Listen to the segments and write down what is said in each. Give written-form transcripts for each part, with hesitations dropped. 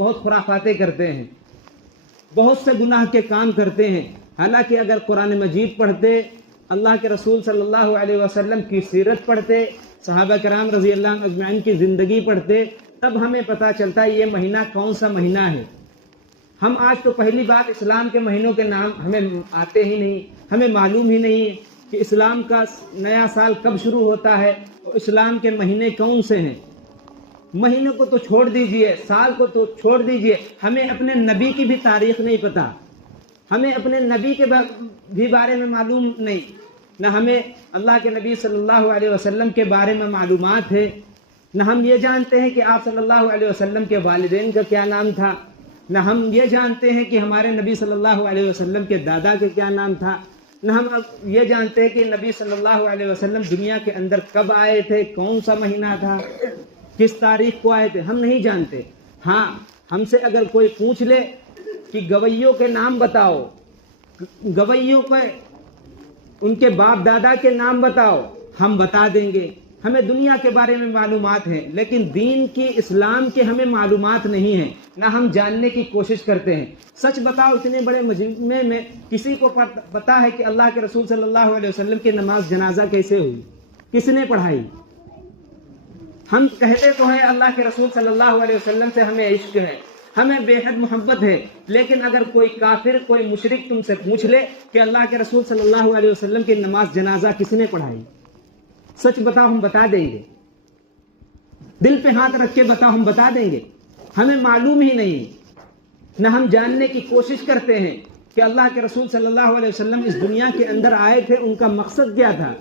بہت خرافاتیں کرتے ہیں، بہت سے گناہ کے کام کرتے ہیں۔ حالانکہ اگر قرآن مجید پڑھتے، اللہ کے رسول صلی اللہ علیہ وسلم کی سیرت پڑھتے، صحابہ کرام رضی اللہ عنہ اجمعین کی زندگی پڑھتے، تب ہمیں پتہ چلتا ہے یہ مہینہ کون سا مہینہ ہے۔ ہم آج تو پہلی بات اسلام کے مہینوں کے نام ہمیں آتے ہی نہیں، ہمیں معلوم ہی نہیں کہ اسلام کا نیا سال کب شروع ہوتا ہے اور اسلام کے مہینے کون سے ہیں۔ مہینوں کو تو چھوڑ دیجئے، سال کو تو چھوڑ دیجئے، ہمیں اپنے نبی کی بھی تاریخ نہیں پتہ، ہمیں اپنے نبی کے بھی بارے میں معلوم نہیں، نہ ہمیں اللہ کے نبی صلی اللہ علیہ وسلم کے بارے میں معلومات ہے، نہ ہم یہ جانتے ہیں کہ آپ صلی اللہ علیہ وسلم کے والدین کا کیا نام تھا، نہ ہم یہ جانتے ہیں کہ ہمارے نبی صلی اللہ علیہ وسلم کے دادا کے کیا نام تھا، نہ ہم یہ جانتے ہیں کہ نبی صلی اللہ علیہ وسلم دنیا کے اندر کب آئے تھے، کون سا مہینہ تھا، کس تاریخ کو آئے تھے، ہم نہیں جانتے۔ ہاں، ہم سے اگر کوئی پوچھ لے کہ گویوں کے نام بتاؤ، گویوں کے ان کے باپ دادا کے نام بتاؤ، ہم بتا دیں گے۔ ہمیں دنیا کے بارے میں معلومات ہیں، لیکن دین کی، اسلام کی ہمیں معلومات نہیں ہیں، نہ ہم جاننے کی کوشش کرتے ہیں۔ سچ بتاؤ، اتنے بڑے مجمع میں کسی کو پتا ہے کہ اللہ کے رسول صلی اللہ علیہ وسلم کی نماز جنازہ کیسے ہوئی، کس نے پڑھائی؟ ہم کہتے تو ہیں اللہ کے رسول صلی اللہ علیہ وسلم سے ہمیں عشق ہے، ہمیں بے حد محبت ہے، لیکن اگر کوئی کافر، کوئی مشرک تم سے پوچھ لے کہ اللہ کے رسول صلی اللہ علیہ وسلم کی نماز جنازہ کس نے پڑھائی، سچ بتاؤ، ہم بتا دیں گے۔ دل پہ ہاتھ رکھ کے بتاؤ، ہم بتا دیں گے۔ ہمیں معلوم ہی نہیں، نہ ہم جاننے کی کوشش کرتے ہیں کہ اللہ کے رسول صلی اللہ علیہ وسلم اس دنیا کے اندر آئے تھے، ان کا مقصد کیا تھا،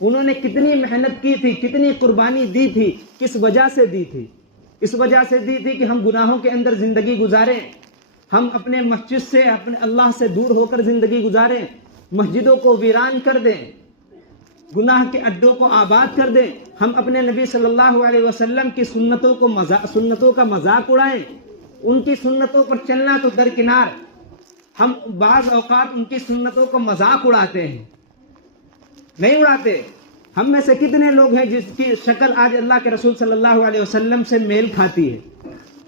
انہوں نے کتنی محنت کی تھی، کتنی قربانی دی تھی، کس وجہ سے دی تھی؟ اس وجہ سے دی تھی کہ ہم گناہوں کے اندر زندگی گزاریں، ہم اپنے مسجد سے، اپنے اللہ سے دور ہو کر زندگی گزاریں، مسجدوں کو ویران کر دیں، گناہ کے اڈوں کو آباد کر دیں، ہم اپنے نبی صلی اللہ علیہ وسلم کی سنتوں کا مذاق اڑائیں، ان کی سنتوں پر چلنا تو درکنار، ہم بعض اوقات ان کی سنتوں کو مذاق اڑاتے ہیں، نہیں اڑاتے۔ ہم میں سے کتنے لوگ ہیں جس کی شکل آج اللہ کے رسول صلی اللہ علیہ وسلم سے میل کھاتی ہے؟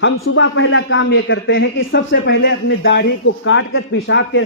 ہم صبح پہلا کام یہ کرتے ہیں کہ سب سے پہلے اپنی داڑھی کو کاٹ کر پیشاب کے